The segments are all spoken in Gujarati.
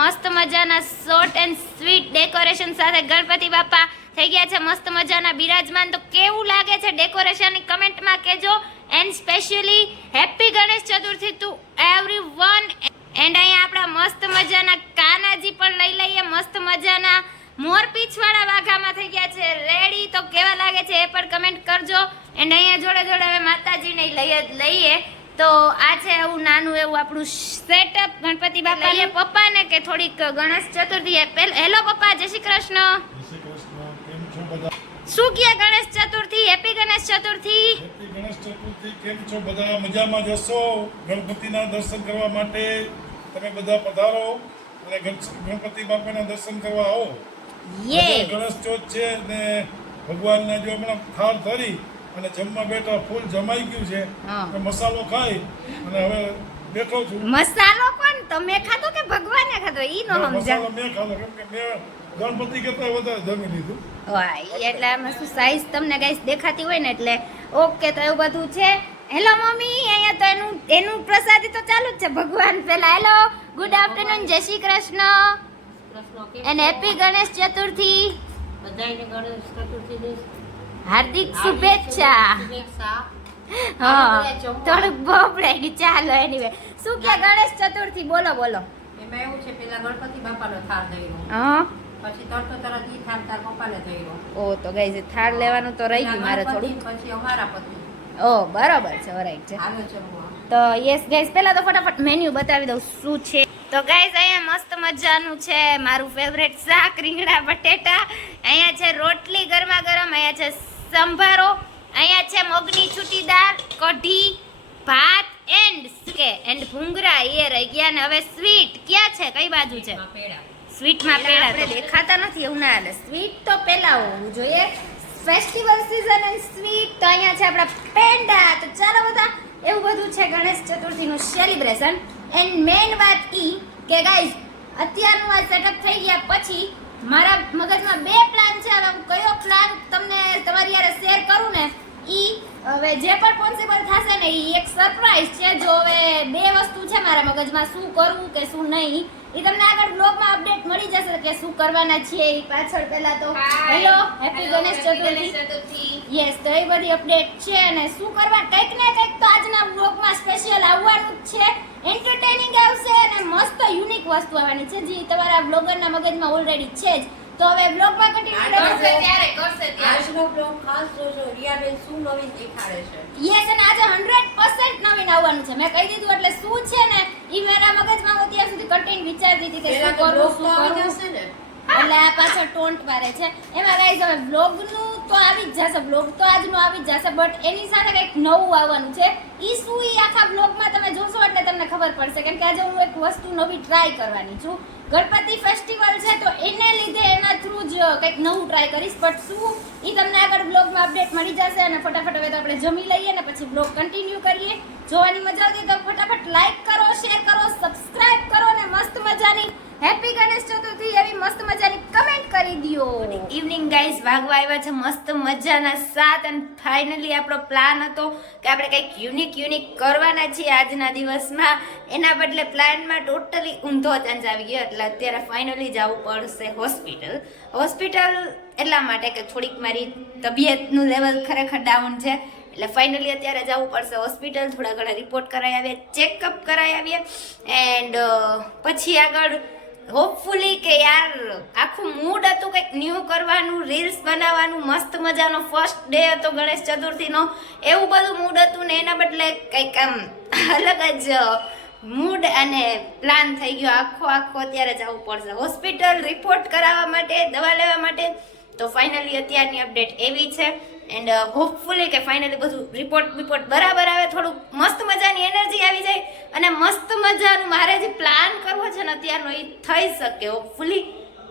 મસ્ત મજાના શોર્ટ એન્ડ સ્વીટ ડેકોરેશન સાથે ગણપતિ બાપા થઈ ગયા છે. મસ્ત મજાના બિરાજમાન. તો કેવું લાગે છે ડેકોરેશન કમેન્ટમાં કહેજો. And specially happy Ganesh Chaturthi to everyone and અહીંયા આપણા મસ્ત મજાના કાનાજી પણ લઈ લઈએ. મસ્ત મજાના મોર પીછવાળા વાઘામાં થઈ ગયા છે. રેડી તો કેવા લાગે છે એ પણ કમેન્ટ કરજો. એન્ડ અહીંયા જોડે જોડે હવે માતાજીને લઈએ લઈએ. તો આ છે એવું નાનું એવું આપણું સેટઅપ ગણપતિ બાપા લઈએ પપ્પાને કે થોડીક ગણેશ ચતુર્થી પહેલ હેલો પપ્પા જય શ્રી કૃષ્ણ. જય શ્રી કૃષ્ણ કેમ છો બધા? શું કહે ગણેશ ચતુર્થી? હેપી ગણેશ ચતુર્થી. હેપી ગણેશ ચતુર્થી કેમ છો બધા? મજામાં જશો ગણપતિના દર્શન કરવા માટે તમે બધા પધારો અને ગણપતિ બાપાના દર્શન કરવા આવો. યે ગણેશ ચોથ છે ને ભગવાનને જો હમણાં થાળ ધરી અને જમવા બેઠા ફૂલ જમાઈ ગયું છે. મસાલો ખાઈ અને હવે બેઠો છું. મસાલો કોણ? તમે ખાધો કે ભગવાને ખાધો? ઈ નો મસાલો સમજા મેં ખાધો કેમ કે મેં ગણપતિ કરતા વધારે જમી લીધું. વાહ એટલે આમાં શું સાઈઝ તમને ગાઈસ દેખાતી હોય ને એટલે ઓકે તો એવું બધું છે. હેલો મમ્મી અહીંયા તો એનું એનું પ્રસાદી તો ચાલુ જ છે. ભગવાન પેલા હેલો ગુડ આફ્ટરનૂન જય Shri Krishna. And happy Ganesh Chaturthi. બધાને ગણેશ ચતુર્થીની હાર્દિક શુભેચ્છા. હા. થોડુંક બોબડાઈ ગયું ચાલો એની શું કે ગણેશ ચતુર્થી બોલો બોલો. એમાં એવું છે પેલા ગણપતિ બાપાનો થાળ ધર્યો. હા. પછી તરતો તરત ઈ થાળ તાર પપ્પાને ધર્યો. ઓ તો ગાઈસ થાળ લેવાનું તો રહી ગયું મારે થોડું પછી અમારા પતિ. ઓ બરાબર છે ઓરાઈટ છે. હાલો જમવા. તો યસ ગાઈસ પહેલા તો ફટાફટ મેન્યુ બતાવી દઉં શું છે. તો ગાઈઝ અહીંયા મસ્ત મજાનું છે મારું ફેવરેટ શાક રીંગણા બટેટા. અહીંયા છે રોટલી ગરમા ગરમ અહીંયા છે સંભારો. અહીંયા છે મગની છૂટીદાર કઢી ભાત એન્ડ કે એન્ડ ભૂંગરા એ રહી ગયા. ને હવે સ્વીટ ક્યાં છે? કઈ બાજુ છે? સ્વીટમાં પેડા. આપણે દેખાતા નથી એવું ના હાલે. સ્વીટ તો પેલા હોવું જોઈએ. ફેસ્ટિવલ સીઝન એન્ડ સ્વીટ તો અહીંયા છે આપણા પેંડા. તો ચાલો બધા એવું બધું છે ગણેશ ચતુર્થીનું સેલિબ્રેશન એન્ડ મેઇન વાત ઈ કે ગાઈઝ અત્યારનું આ સેટઅપ થઈ ગયા પછી મારા મગજમાં બે પ્લાન છે. હવે હું કયો પ્લાન તમને તમારી યારે શેર કરું ને ઈ હવે જે પણ પોસિબલ થશે ને ઈ એક સરપ્રાઈઝ છે. જો હવે બે વસ્તુ છે મારા મગજમાં શું કરવું કે શું નહીં ઈ તમને આગળ બ્લોગમાં અપડેટ મળી જશે કે શું કરવાના છીએ ઈ પાછળ પહેલા તો. Hello happy Ganesh Chaturthi yes તો એ બધી અપડેટ છે અને શું કરવા? કંઈક ને કંઈક તો આજના બ્લોગમાં સ્પેશિયલ આવવાનું જ છે. એન્ટરટેનિંગ આવશે અને મસ્ત યુનિક વસ્તુ આવવાની છે જે તમારા બ્લોગરના મગજમાં ઓલરેડી છે જ. તો હવે બ્લોગમાં કન્ટિન્યુ આજનો બ્લોગ ખાસ જોજો. રિયાબેન શું નવીન દેખાડે છે? યસ અને આજે 100% નવીન આવવાનું છે. મેં કહી દીધું એટલે શું છે ને ઈ મારા મગજમાં અત્યાર સુધી કન્ટેન્ટ વિચારતી હતી કે શું તો કરવું શું તો આવી કરવું જશે ને? એટલે આ પાછળ ટોન્ટ મારે છે. એમાં ગાઈઝ હવે બ્લોગનું તો આવી જ જશે બ્લોગ તો આજનું આવી જ જશે બટ એની સાથે કંઈક નવું આવવાનું છે. એ શું એ આખા બ્લોગમાં તમે જોશો એટલે તમને ખબર પડશે, કેમ કે આજે હું એક વસ્તુ નવી ટ્રાય કરવાની છું. ગણપતિ ફેસ્ટિવલ છે તો એને લીધે એના થ્રુ જ કંઈક નવું ટ્રાય કરીશ બટ શું? એ તમને આગળ બ્લોગમાં અપડેટ મળી જશે અને ફટાફટ હવે તો આપણે જમી લઈએ ને પછી બ્લોગ કન્ટિન્યુ કરીએ. જોવાની મજા આવતી તો ફટાફટ લાઈક કરો શેર કરો સબસ્ક્રાઇબ કરો અને મસ્ત મજાની હેપી ગણેશ ચતુર્થી એવી મસ્ત મજાની કમેન્ટ કરી દો ઇવનિંગ ગાઈસ વાગવા આવ્યા છે મસ્ત મજાના સાત અને ફાઇનલી આપણો પ્લાન હતો કે આપણે કંઈક યુનિક યુનિક કરવાના છીએ આજના દિવસમાં. એના બદલે પ્લાનમાં ટોટલી ઊંધો ચાન્સ આવી ગયો. એટલે અત્યારે ફાઇનલી જવું પડશે હોસ્પિટલ હોસ્પિટલ એટલા માટે કે થોડીક મારી તબિયતનું લેવલ ખરેખર ડાઉન છે. એટલે ફાઇનલી અત્યારે જવું પડશે હોસ્પિટલ થોડા ઘણા રિપોર્ટ કરાવી આવીએ ચેકઅપ કરાવી આવીએ. એન્ડ પછી આગળ હોપફુલી કે યાર, આખું મૂડ હતું કંઈક ન્યૂ કરવાનું રીલ્સ બનાવવાનું, મસ્ત મજાનો ફર્સ્ટ ડે હતો ગણેશ ચતુર્થીનો. એવું બધું મૂડ હતું ને એના બદલે કંઈક આમ અલગ જ મૂડ અને પ્લાન થઈ ગયો. આખો આખો અત્યારે જવું પડશે. હોસ્પિટલ રિપોર્ટ કરાવવા માટે, દવા લેવા માટે. તો ફાઇનલી અત્યારની અપડેટ એવી છે. એન્ડ હોપફુલી કે ફાઇનલી બધું રિપોર્ટ બિપોર્ટ બરાબર આવે, થોડુંક મસ્ત મજાની એનર્જી આવી જાય. અને મસ્ત મજાનું મારે જે પ્લાન કરવો છે ને અત્યારનો એ થઈ શકે હોપફુલી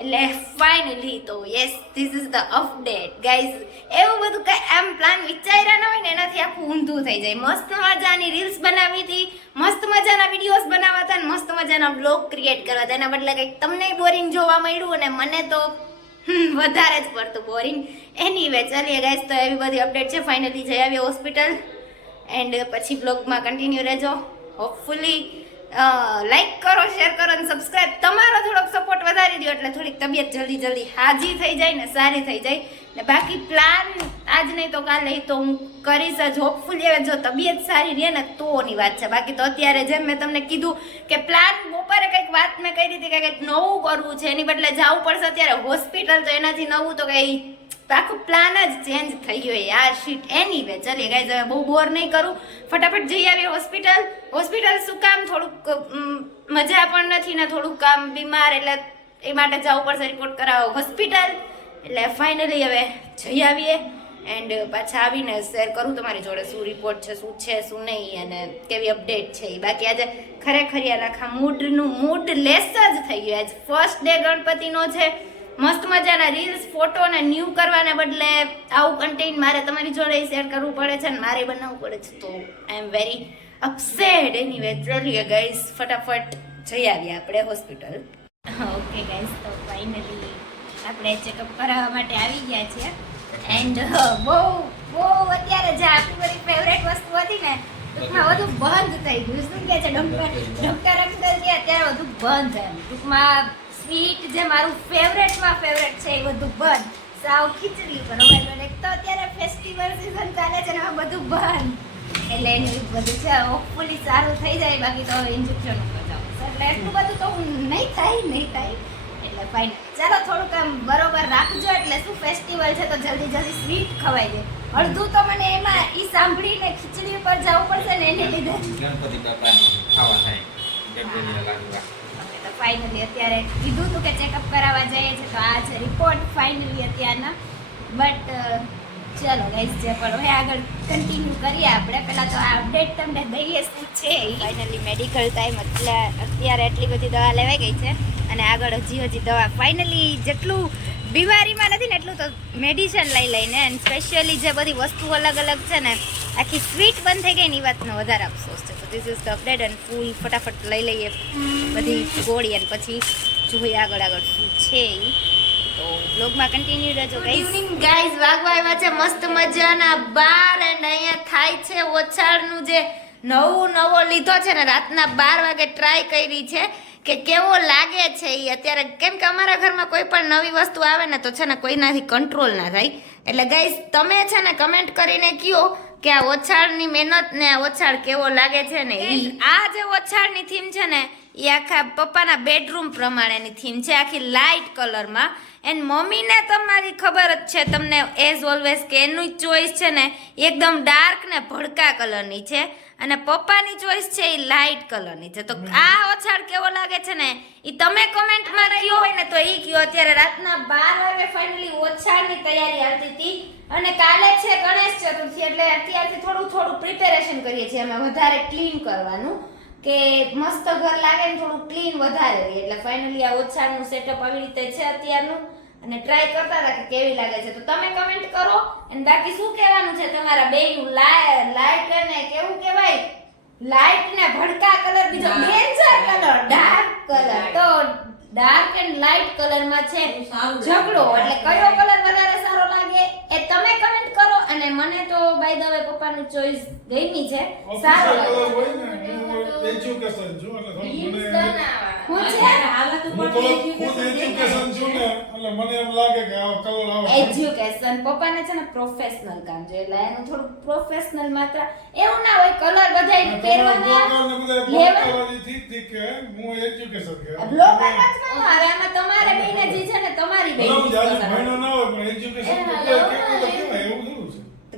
એટલે ફાઇનલી તો yes this is the update guys એવું બધું કંઈ આમ પ્લાન વિચાર્યા ન હોય ને એનાથી આખું ઊંધું થઈ જાય. મસ્ત મજાની રીલ્સ બનાવી હતી, મસ્ત મજાના વિડીયોઝ બનાવવા હતા અને મસ્ત મજાના બ્લોગ ક્રિએટ કરવા હતા. એના બદલે કંઈક તમને બોરિંગ જોવા મળ્યું અને મને તો વધારે જ પડતું બોરિંગ એની વે ચાલીએ ગાઈસ તો એવી બધી અપડેટ છે. ફાઇનલી જઈ આવીએ હોસ્પિટલ એન્ડ પછી બ્લોગમાં કન્ટિન્યુ રહેજો. હોપફુલી લાઈક કરો શેર કરો અને સબસ્ક્રાઈબ તમારો થોડોક સપોર્ટ વધારી દો એટલે થોડીક તબિયત જલ્દી જલ્દી હાજી થઈ જાય ને સારી થઈ જાય. ને બાકી પ્લાન આજ નહીં તો કાલે તો હું કરીશ જ. હોપફુલી હવે જો તબિયત સારી રહે ને તોની વાત છે. બાકી તો અત્યારે જેમ મેં તમને કીધું કે પ્લાન બપોરે વાત મેં કહી દીધી કે કંઈક નવું કરવું છે, એની બદલે જવું પડશે અત્યારે હોસ્પિટલ, તો એનાથી નવું તો કંઈ આખું પ્લાન જ ચેન્જ થઈ ગયો યાર શીટ એની વે ચલીએ ગાઈઝ હવે બહુ બોર નહીં કરું. ફટાફટ જઈ આવીએ હોસ્પિટલ હોસ્પિટલ શું કામ? થોડુંક મજા પણ નથી ને થોડુંક કામ બીમાર, એટલે એ માટે જવું પડશે રિપોર્ટ કરાવો હોસ્પિટલ એટલે ફાઇનલી હવે જઈ આવીએ. એન્ડ પાછા આવીને શેર કરું તમારી જોડે શું રિપોર્ટ છે, શું છે, શું નહીં, અને કેવી અપડેટ છે એ બાકી આજે ખરેખર યાર આખા મૂડનું મૂડ લેસ જ થઈ ગયું. આજ ફર્સ્ટ ડે ગણપતિનો છે. મસ્ત મજાના રીલ્સ ફોટો ને ન્યૂ કરવાને બદલે આવું કન્ટેન્ટ મારે તમારી જોડે શેર કરવું પડે છે અને મારે બનાવવું પડે છે. તો I am very upset any way ચલીએ guys ફટાફટ જઈ આવીએ આપણે હોસ્પિટલ ઓકે ગાઈસ તો ફાઇનલી આપણે ચેકઅપ કરાવવા માટે આવી ગયા છીએ. એન્ડ બહુ બહુ અત્યારે જે આપણી બધી ફેવરેટ વસ્તુ હતી ને ટૂંકમાં બધું બંધ થઈ ગયું. શું કહે છે ડોક્ટર અંકલ કે અત્યારે બધું બંધ એમ. ટૂંકમાં સ્વીટ જે મારું ફેવરેટમાં ફેવરેટ છે એ બધું બંધ. સાવ ખીચડી બરોબર એક તો અત્યારે ફેસ્ટિવલ સિઝન ચાલે છે ને બધું બંધ. એટલે એનું બધું છે હોપફુલી સારું થઈ જાય બાકી તો ઇન્જેક્શન ઉપર જાઉં. એટલે એટલું બધું તો હું નહીં થાય નહીં થાય. એટલે ફાઇન ચાલો થોડુંક આમ બરોબર રાખજો એટલે શું ફેસ્ટિવલ છે તો જલ્દી જલ્દી સ્વીટ ખવાઈ દે અડધું તો મને એમાં ઈ સાંભળીને ખીચડી ઉપર જવું પડશે ને એને લીધે. ગણપતિ બાપાનું ખાવા થાય. તો ફાઇનલી અત્યારે કીધું હતું કે ચેકઅપ કરાવવા જઈએ છે તો આ છે રિપોર્ટ ફાઇનલી અત્યારના. બટ ચલો ગાઈસ જે પણ હવે આગળ કન્ટિન્યુ કરીએ આપણે. પહેલા તો આ અપડેટ તમને દઈએ છે ફાઇનલી મેડિકલ ટાઈમ એટલે અત્યારે એટલી બધી દવા લેવાઈ ગઈ છે. અને આગળ હજી હજી દવા ફાઇનલી જેટલું બીમારીમાં નથી ને એટલું તો મેડિસિન લઈ લઈને અને સ્પેશિયલી જે બધી વસ્તુ અલગ અલગ છે ને, આખી સ્વીટ બંધ થઈ ગઈ ને એ વાતનો વધારે અફસોસ છે. તો this is the update and ફૂલ ફટાફટ લઈ લઈએ બધી ગોળી અને પછી જોઈએ આગળ આગળ શું છે ઈ. તો બ્લોગમાં કન્ટિન્યુ રહેજો ગાઈઝ ઇવનિંગ ગાઈઝ વાગવા આવ્યા છે. મસ્ત મજાના બાર એન્ડ અહીંયા થાય છે ઓછાળનું જે નવું નવો લીધો છે ને રાતના બાર વાગે ટ્રાય કરી છે કે કેવો લાગે છે એ અત્યારે કેમ કે અમારા ઘરમાં કોઈ પણ નવી વસ્તુ આવે ને તો છે ને કોઈનાથી કંટ્રોલ ના થાય. એટલે ગાઈઝ તમે છે ને કમેન્ટ કરીને કયો કે આ ઓછાળની મહેનત ને આ ઓછાળ કેવો લાગે છે ને આ જે ઓછાળની થીમ છે ને એ આખા પપ્પાના બેડરૂમ પ્રમાણેની થીમ છે. આખી લાઇટ કલરમાં એન્ડ મમ્મીને તમારી ખબર જ છે તમને એઝ ઓલવેઝ કે એનું ચોઈસ છે ને એકદમ ડાર્ક ને ભડકા કલરની છે. અને પપ્પાની ચોઈસ છે એ લાઇટ કલરની છે. તો આ ઓછાડ કેવો લાગે છે ને એ તમે કમેન્ટમાં કયો હોય ને તો એ કયો. અત્યારે રાતના બાર વાગે ફાઇનલી ઓછાડની તૈયારી આવતી હતી. અને કાલે છે ગણેશ ચતુર્થી એટલે અત્યારથી થોડું થોડું પ્રિપેરેશન કરીએ છીએ. અમે વધારે ક્લીન કરવાનું. કે મસ્ત ઘર લાગે ને થોડું ક્લીન વધારે રહે. એટલે ફાઇનલી આ ઓછાનું સેટઅપ આવી રીતે છે અત્યારનું. અને ટ્રાય કરતા હતા કે કેવી લાગે છે. તો તમે કમેન્ટ કરો. અને બાકી શું કહેવાનું છે તમારા બેયનું લાઈટ અને કેવું કહેવાય? લાઈટ ને ભડકા કલર બીજો ડેન્જર કલર ડાર્ક કલર તો ડાર્ક એન્ડ લાઈટ કલરમાં છે ઝઘડો. એટલે કયો કલર વધારે સારો લાગે એ તમે કમેન્ટ કરો અને મને તો બાય ધ વે પપ્પાનું ચોઈસ ગમી છે. સારો એજ્યુકેશન જો એજ્યુકેશન પપ્પાને છે ને પ્રોફેશનલ કામ જોઈએ એટલે એનું થોડું પ્રોફેશનલ માત્ર એવું ના હોય કલર બધાય પહેરવાના. તમારે બેને જે છે ને તમારી બેન હું જ્યારે ભણ્યો ના હોય પણ એજ્યુકેશન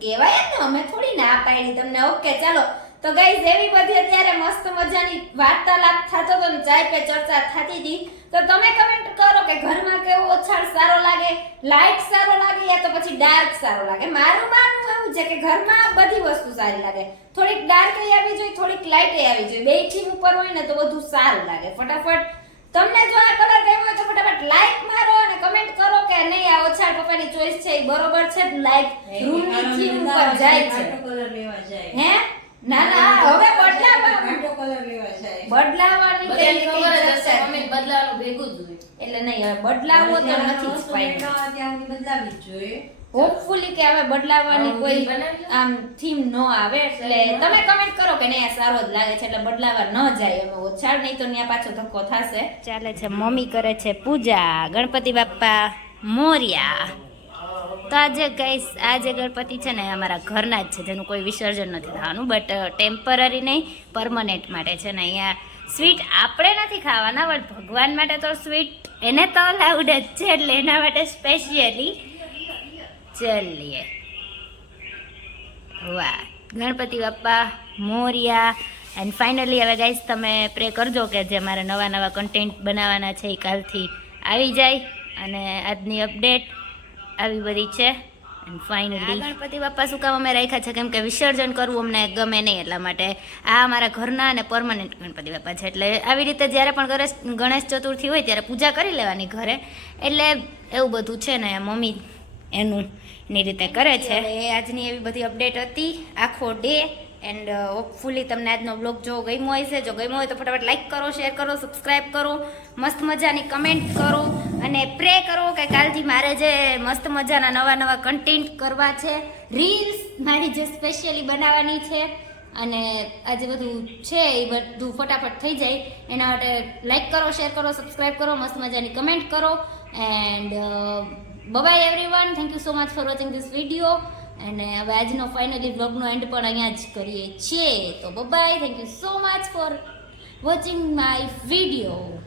કહેવાય ને, અમે થોડી ના પાડી. તમને ઓકે ચાલો. તો ગઈ એવી બધી અત્યારે મસ્ત મજાની વાર્તાલાપ થતો તો ચાય પે ચર્ચા થતી હતી. તો તમે કમેન્ટ કરો કે ઘરમાં કેવો ઓછાળ સારો લાગે લાઇટ સારો લાગે યા તો પછી ડાર્ક સારો લાગે? મારું માનવું એવું છે કે ઘરમાં બધી વસ્તુ સારી લાગે. થોડીક ડાર્ક આવી જોઈએ, થોડીક લાઇટ આવી જોઈએ. બે થીમ ઉપર હોય ને તો બધું સારું લાગે. ફટાફટ. તમને જો આ કલર ગમ્યો હોય તો ફટાફટ લાઈક કમેન્ટ કરો કે નહીં આ ઓછાળ પપ્પાની ચોઈસ છે એ બરોબર છે લાઈક રૂમની થીમ ઉપર જાય છે. હે? ના ના હવે બદલાવા બદલાવાની કઈ જ ચર્ચા મમ્મી બદલાવાનું ભેગું જ હોય. એટલે નહીં હવે બદલાવો તો નથી જ ફાઇનલ હોપફુલી કે હવે બદલાવાની કોઈ આમ થીમ ન આવે એટલે તમે કમેન્ટ કરો કે નહીં સારો જ લાગે છે એટલે બદલાવા ન જાય અમે ઓછાળ નહીં તો ત્યાં પાછો ધક્કો થશે. ચાલે છે મમ્મી કરે છે પૂજા ગણપતિ બાપ્પા મોર્યા. તો આજે ગઈસ આ જે ગણપતિ છે ને અમારા ઘરના જ છે જેનું કોઈ વિસર્જન નથી થવાનું બટ ટેમ્પરરી નહીં પરમનેન્ટ માટે છે ને અહીંયા સ્વીટ આપણે નથી ખાવાના બટ ભગવાન માટે તો સ્વીટ એને તો લાઉડ જ છે એટલે એના માટે સ્પેશિયલી ચલીએ. વાહ. ગણપતિ બાપ્પા, મોરિયા. એન્ડ ફાઇનલી હવે ગાઈઝ તમે પ્રે કરજો કે જે મારે નવા નવા કન્ટેન્ટ બનાવવાના છે એ કાલથી આવી જાય અને આજની અપડેટ આવી બધી છે. એન્ડ ફાઇનલી ગણપતિ બાપ્પા શું કામ અમે રાખ્યા છે? કેમ કે વિસર્જન કરવું અમને ગમે નહીં એટલા માટે. આ અમારા ઘરના અને પરમનન્ટ ગણપતિ બાપ્પા છે. એટલે આવી રીતે જ્યારે પણ ગણેશ ગણેશ ચતુર્થી હોય ત્યારે પૂજા કરી લેવાની ઘરે. એટલે એવું બધું છે ને, મમ્મી એનું ની રીતે કરે છે. એ આજની એવી બધી અપડેટ હતી. આખો ડે એન્ડ હોપફુલી તમને આજનો બ્લોગ જો ગમ્યો હોય છે જો ગમ્યો હોય તો ફટાફટ લાઈક કરો શેર કરો સબસ્ક્રાઈબ કરો. મસ્ત મજાની કમેન્ટ કરો અને પ્રે કરો કે કાલથી મારે જે મસ્ત મજાના નવા નવા કન્ટેન્ટ કરવા છે રીલ્સ મારી જે સ્પેશિયલી બનાવવાની છે અને આ જે બધું છે એ બધું ફટાફટ થઈ જાય. એના માટે લાઈક કરો શેર કરો સબસ્ક્રાઈબ કરો મસ્ત મજાની કમેન્ટ કરો. And bye bye everyone thank you so much for watching this video અને હવે આજનો ફાઇનલી બ્લોગનો એન્ડ પણ અહીંયા જ કરીએ છીએ. તો bye bye thank you so much for watching my video